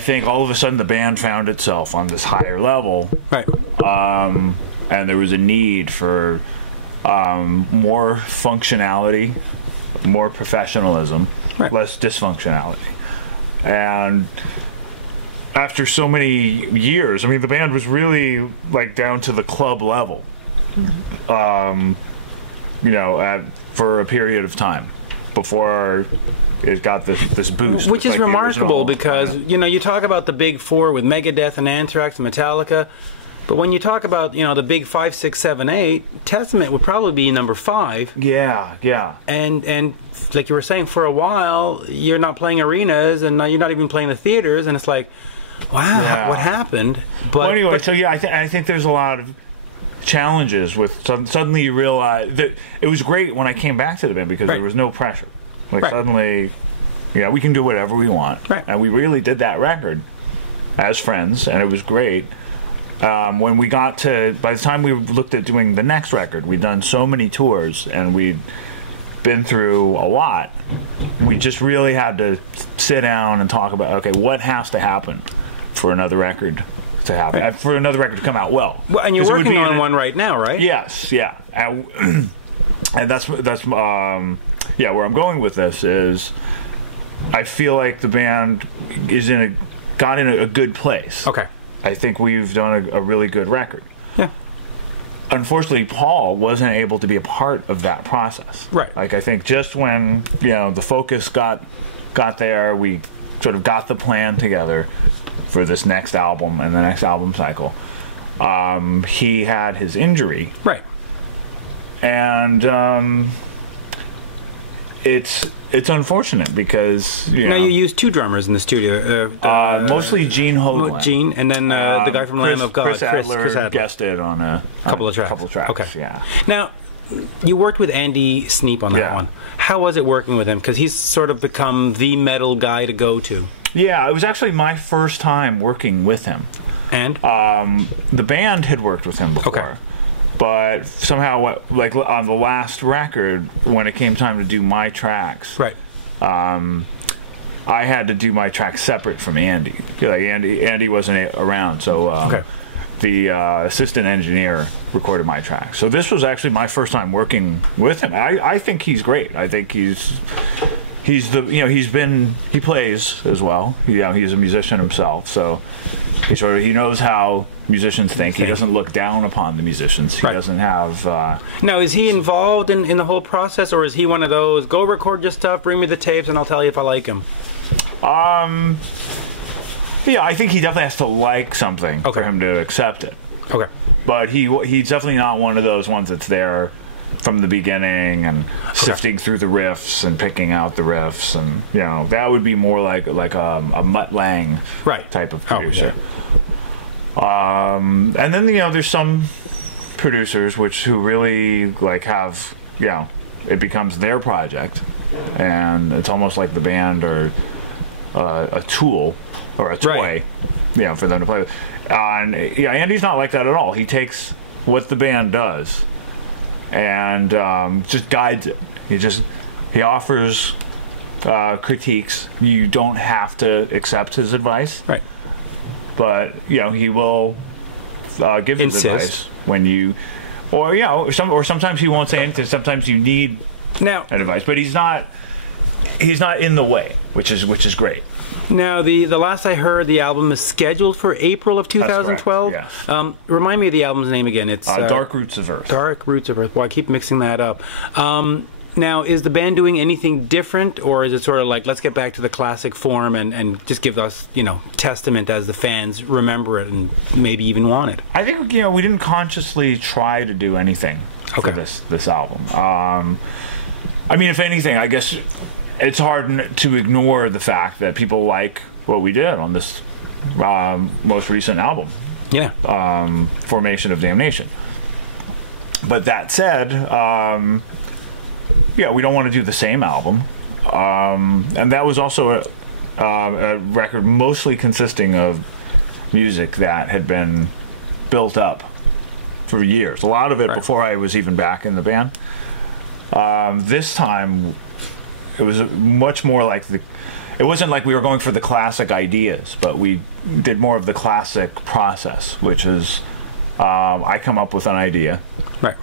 think all of a sudden the band found itself on this higher level. Right. And there was a need for more functionality, more professionalism, right. less dysfunctionality. And after so many years, I mean, the band was really like down to the club level, you know, for a period of time before it got this boost. Which is like remarkable because, you know, you talk about the big four with Megadeth and Anthrax and Metallica, but when you talk about, you know, the big 5, 6, 7, 8, Testament would probably be number 5. Yeah, yeah. And like you were saying, for a while, you're not playing arenas and you're not even playing the theaters, and it's like, wow, yeah. What happened? But well, anyway, so yeah, I think there's a lot of challenges with suddenly you realize that it was great when I came back to the band because right. there was no pressure. Like right. suddenly, yeah, we can do whatever we want, right. and we really did that record as friends, and it was great. When we got to, by the time we looked at doing the next record, we'd done so many tours and we'd been through a lot. We just really had to sit down and talk about, okay, what has to happen for another record to happen, right. for another record to come out well. Well, and you're working on one right now, right? Yes, yeah, and that's yeah. Where I'm going with this is, I feel like the band is got in a good place. Okay. I think we've done a really good record. Yeah. Unfortunately, Paul wasn't able to be a part of that process. Right. Like, I think just when, you know, the focus got there, we sort of got the plan together for this next album and the next album cycle. He had his injury. Right. And it's unfortunate because you know, you used 2 drummers in the studio. Mostly Gene Hoglan. Gene, and then the guy from Lamb of God, Chris Adler guested on a couple of tracks. Okay. Yeah. Now, you worked with Andy Sneap on that one. How was it working with him? Because he's sort of become the metal guy to go to. Yeah, it was actually my first time working with him. And? The band had worked with him before. Okay. But somehow, like on the last record, when it came time to do my tracks, right. I had to do my tracks separate from Andy. Like Andy wasn't around, so okay. The assistant engineer recorded my tracks. So this was actually my first time working with him. I think he's great. I think he's the, you know, he plays as well. You know, he's a musician himself, so he knows how musicians think. He doesn't look down upon the musicians. He doesn't have... Now, is he involved in the whole process, or is he one of those, go record your stuff, bring me the tapes, and I'll tell you if I like him? Yeah, I think he definitely has to like something for him to accept it. Okay. But he's definitely not one of those ones that's there from the beginning and sifting through the riffs and picking out the riffs, and you know, that would be more like a Mutt Lange type of producer. And then, you know, there's some producers who really like have, you know, it becomes their project, and it's almost like the band or a tool or a toy, you know, for them to play with. And yeah, Andy's not like that at all. He takes what the band does and just guides it. He offers critiques. You don't have to accept his advice, right? But you know, he will give his advice when you, or you know, or sometimes he won't say anything. Sometimes you need advice, but he's not in the way, which is great. Now, the last I heard, the album is scheduled for April of 2012. Yes. Remind me of the album's name again. It's Dark Roots of Earth. Dark Roots of Earth. Well, I keep mixing that up. Now, is the band doing anything different, or is it sort of like, let's get back to the classic form and just give us, you know, Testament as the fans remember it and maybe even want it? I think, you know, we didn't consciously try to do anything for this album. I mean, if anything, I guess it's hard to ignore the fact that people like what we did on this most recent album. Yeah. Formation of Damnation. But that said, yeah, we don't want to do the same album. And that was also a record mostly consisting of music that had been built up for years. A lot of it before I was even back in the band. This time, it was much more like it wasn't like we were going for the classic ideas, but we did more of the classic process, which is I come up with an idea. Right.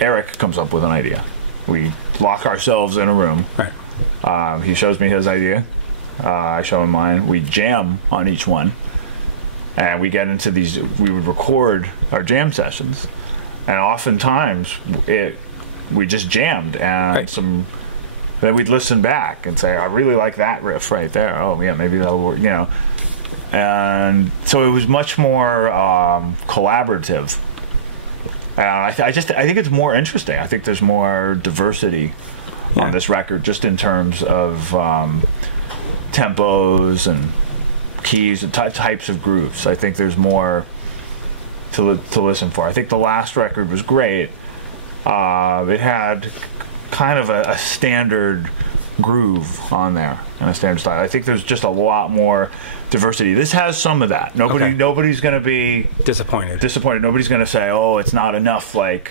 Eric comes up with an idea. We lock ourselves in a room. Right. He shows me his idea. I show him mine. We jam on each one. And we get into these, we would record our jam sessions. And oftentimes, we just jammed. And Right. Then we'd listen back and say, I really like that riff right there. Oh, yeah, maybe that'll work, you know. And so it was much more collaborative. And I think it's more interesting. I think there's more diversity on this record, just in terms of tempos and keys and types of grooves. I think there's more to listen for. I think the last record was great. It had kind of a standard groove on there and a standard style. I think there's just a lot more diversity. This has some of that. Nobody's going to be disappointed. Nobody's going to say, "Oh, it's not enough." Like,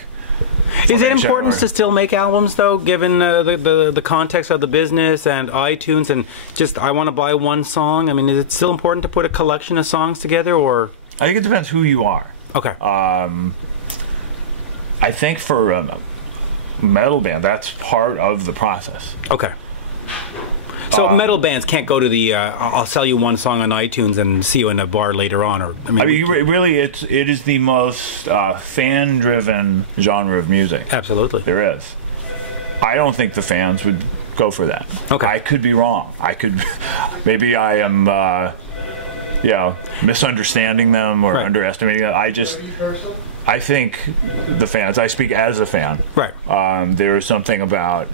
is it important to still make albums, though, given the context of the business and iTunes and just I want to buy one song? I mean, is it still important to put a collection of songs together, or? I think it depends who you are. Okay. I think for a metal band, that's part of the process. Okay. So metal bands can't go to the I'll sell you one song on iTunes and see you in a bar later on, or I mean really it is the most fan driven genre of music. Absolutely. There is. I don't think the fans would go for that. Okay. I could be wrong. Maybe I am misunderstanding them or underestimating them. I think the fans, I speak as a fan. Right. There is something about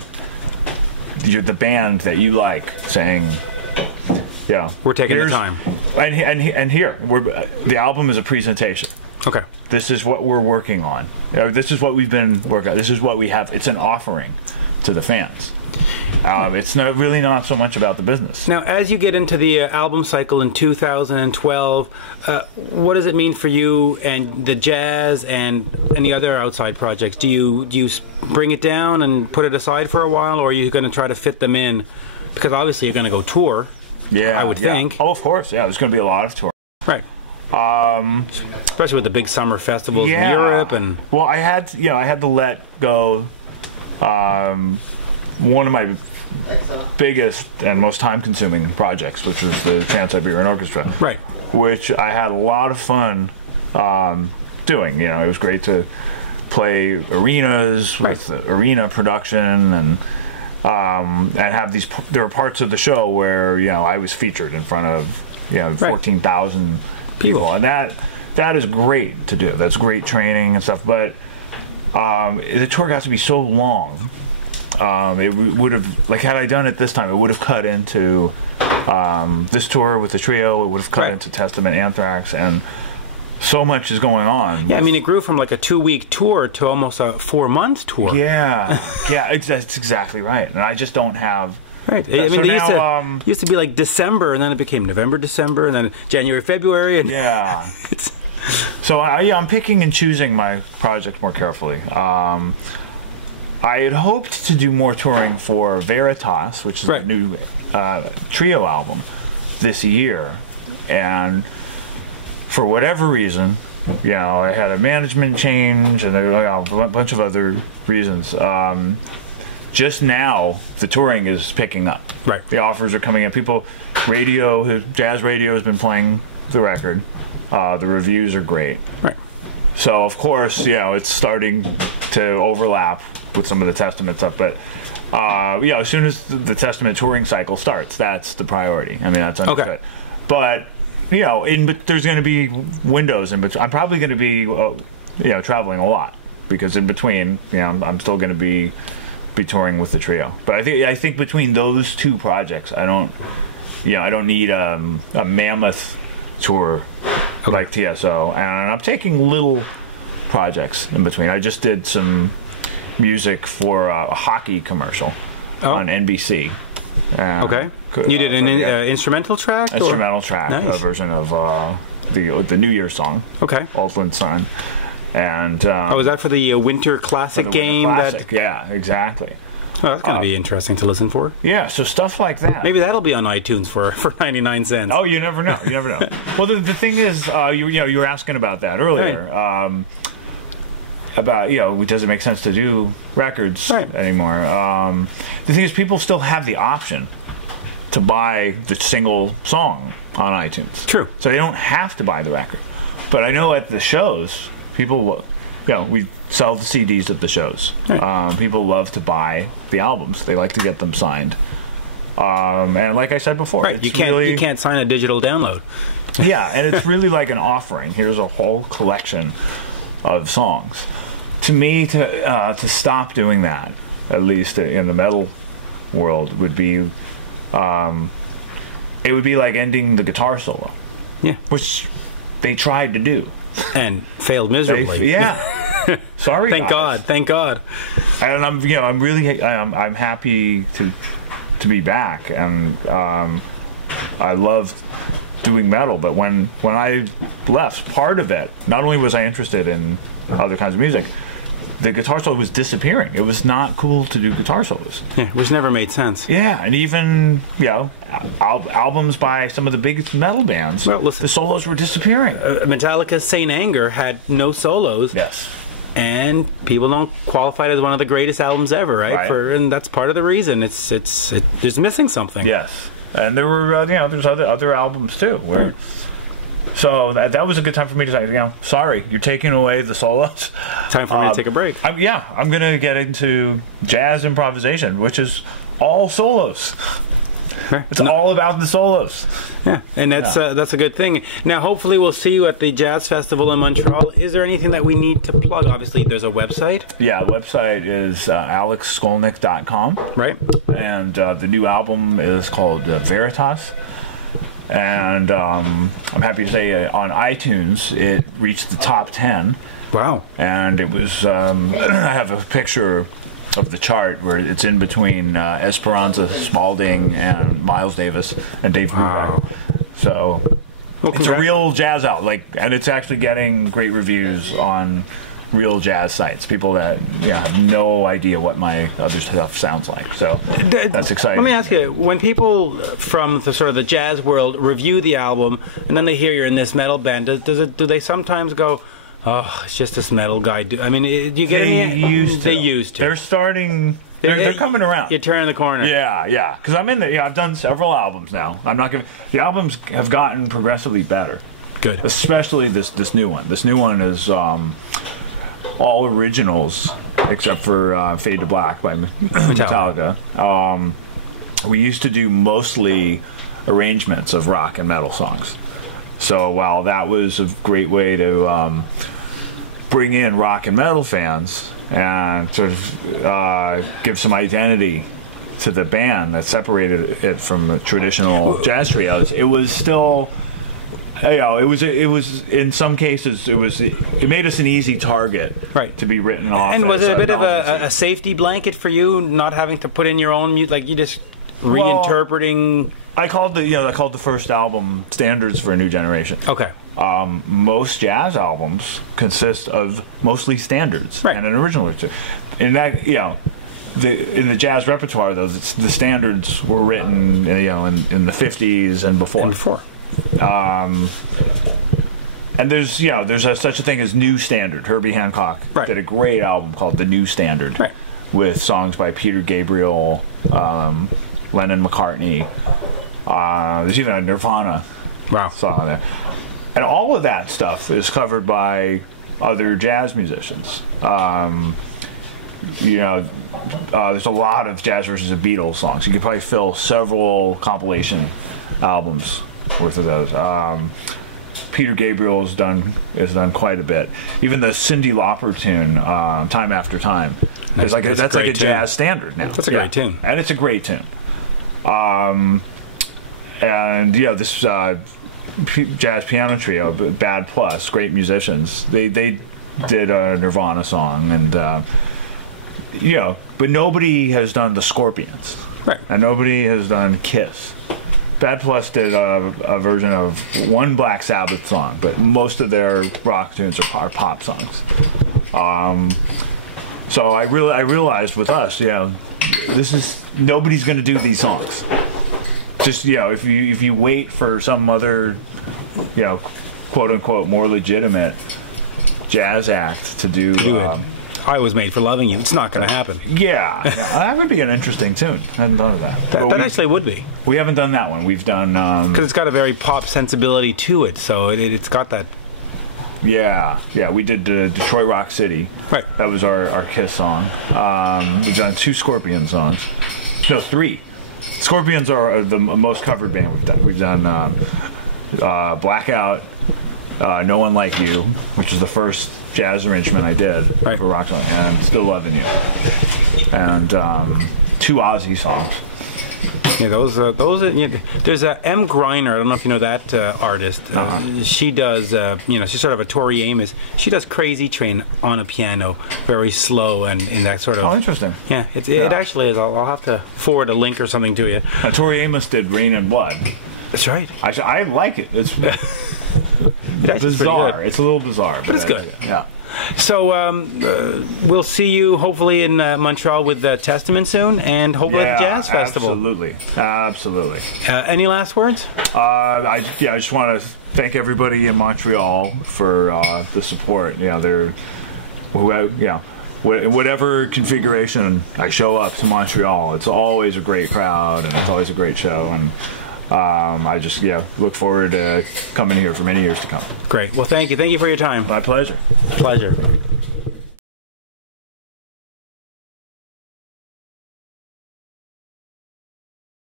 the band that you like saying, we're taking the time. And here, the album is a presentation. Okay. This is what we're working on. This is what we've been working on. This is what we have. It's an offering to the fans. It's really not so much about the business. Now, as you get into the album cycle in 2012, what does it mean for you and the jazz and any other outside projects? Do you bring it down and put it aside for a while, or are you going to try to fit them in? Because obviously you're going to go tour. Yeah, I would think. Oh, of course. Yeah, there's going to be a lot of tour. Right. Especially with the big summer festivals in Europe and. Well, I had to let go. One of my biggest and most time-consuming projects, which was the Trans-Siberian Orchestra, right? Which I had a lot of fun doing. It was great to play arenas with the arena production and have these. There were parts of the show where I was featured in front of 14,000 people, and that is great to do. That's great training and stuff. But the tour got to be so long. It would have, had I done it this time, it would have cut into this tour with the trio. It would have cut into Testament, Anthrax, and so much is going on. Yeah, I mean, it grew from like a 2-week tour to almost a 4-month tour. Yeah, that's exactly right. And I just don't have. Right. I mean, they used to be like December, and then it became November, December, and then January, February, and So I'm picking and choosing my projects more carefully. I had hoped to do more touring for Veritas, which is a new trio album, this year. And for whatever reason, I had a management change and a bunch of other reasons. Just now, the touring is picking up. Right. The offers are coming in. Jazz radio has been playing the record. The reviews are great. Right. So, of course, it's starting to overlap with some of the Testament stuff, but as soon as the Testament touring cycle starts, that's the priority. I mean, that's understood. Okay. But there's going to be windows in between. I'm probably going to be traveling a lot because in between, I'm still going to be touring with the trio. But I think between those two projects, I don't need a mammoth tour like TSO, and I'm taking little projects in between. I just did some music for a hockey commercial on NBC. Okay. You did an instrumental track? Instrumental track, nice. A version of the New Year song. Okay. Altland Sun. And was that for the Winter Classic game? Classic, yeah, exactly. Oh, that's going to be interesting to listen for. Yeah, so stuff like that. Maybe that'll be on iTunes for 99 cents. Oh, you never know. You never know. Well, the thing is, you were asking about that earlier. Right. About, does it make sense to do records right. anymore? The thing is, people still have the option to buy the single song on iTunes. True. So they don't have to buy the record. But I know at the shows, people, we sell the CDs at the shows. Right. People love to buy the albums. They like to get them signed. And like I said before, right. You can't sign a digital download. Yeah, and it's really like an offering. Here's a whole collection of songs. To me, to stop doing that, at least in the metal world, would be it would be like ending the guitar solo. Yeah, which they tried to do and failed miserably. Yeah. Sorry. Thank God. Thank God. And I'm really I'm happy to be back, and I love doing metal. But when I left, part of it, not only was I interested in other kinds of music, the guitar solo was disappearing. It was not cool to do guitar solos. Yeah, which never made sense. Yeah, and even albums by some of the biggest metal bands, well, listen, the solos were disappearing. Metallica's Saint Anger had no solos. Yes. And people don't qualify it as one of the greatest albums ever, right? And that's part of the reason. There's missing something. Yes, and there were there's other albums too where. So that was a good time for me to say, sorry, you're taking away the solos. Time for me to take a break. I'm going to get into jazz improvisation, which is all solos. It's all about the solos. Yeah, and that's a good thing. Now, hopefully we'll see you at the Jazz Festival in Montreal. Is there anything that we need to plug? Obviously, there's a website. Yeah, the website is alexskolnick.com. Right. And the new album is called Veritas. And I'm happy to say on iTunes it reached the top 10. Wow. And it was, I have a picture of the chart where it's in between Esperanza Spalding and Miles Davis and Dave Brubeck. So it's a real jazz out, and it's actually getting great reviews on real jazz sites. People that have no idea what my other stuff sounds like. So that's exciting. Let me ask you: when people from the sort of the jazz world review the album, and then they hear you're in this metal band, do they sometimes go, "Oh, it's just this metal guy"? Do you get any? They used to. They're starting. They're coming around. You're turning the corner. Yeah. Because I'm in the. I've done several albums now. I'm not gonna. The albums have gotten progressively better. Good. Especially this new one. This new one is. All originals except for Fade to Black by Metallica. We used to do mostly arrangements of rock and metal songs. So while that was a great way to bring in rock and metal fans and sort of give some identity to the band that separated it from the traditional jazz trios, it was still... it was in some cases it made us an easy target to be written off. And was it a bit of a safety blanket for you, not having to put in your own music, like you just reinterpreting? I called the first album Standards for a New Generation. Okay. Most jazz albums consist of mostly standards and an original or two. And that in the jazz repertoire, though, the standards were written in the 50s and before. And there's such a thing as New Standard. Herbie Hancock did a great album called The New Standard with songs by Peter Gabriel, Lennon McCartney. There's even a Nirvana song there. And all of that stuff is covered by other jazz musicians. There's a lot of jazz versions of Beatles songs. You could probably fill several compilation albums worth of those. Peter Gabriel has done quite a bit. Even the Cyndi Lauper tune, "Time After Time," that's like a jazz standard now. That's a great tune, and it's a great tune. And this jazz piano trio, Bad Plus, great musicians. They did a Nirvana song, and but nobody has done the Scorpions, and nobody has done Kiss. Bad Plus did a version of one Black Sabbath song, but most of their rock tunes are pop songs. So I realized with us, nobody's going to do these songs. Just, you know, if you wait for some other, you know, quote unquote more legitimate jazz act to do it. I Was Made for Loving You. It's not going to happen. Yeah, that would be an interesting tune. I hadn't thought of that. That actually would be. We haven't done that one. We've done because it's got a very pop sensibility to it, so it's got that. Yeah. We did Detroit Rock City. Right. That was our Kiss song. We've done 2 Scorpion songs. No, 3. Scorpions are the most covered band we've done. We've done Blackout, No One Like You, which is the first jazz arrangement I did for rock song, and Still Loving You, and 2 Ozzy songs. Yeah, those. There's M. Greiner. I don't know if you know that artist. She does. She's sort of a Tori Amos. She does Crazy Train on a piano, very slow and in that sort of. Oh, interesting. Yeah, it actually is. I'll have to forward a link or something to you. Tori Amos did Rain and Blood. That's right. I like it. It's bizarre. It's a little bizarre, but it's good. Yeah. So we'll see you hopefully in Montreal with Testament soon, and hopefully at the Jazz Festival. Absolutely. Any last words? I just want to thank everybody in Montreal for the support. Whatever configuration I show up to Montreal, it's always a great crowd and it's always a great show. And I just look forward to coming here for many years to come. Great. Well, thank you. Thank you for your time. My pleasure. Pleasure.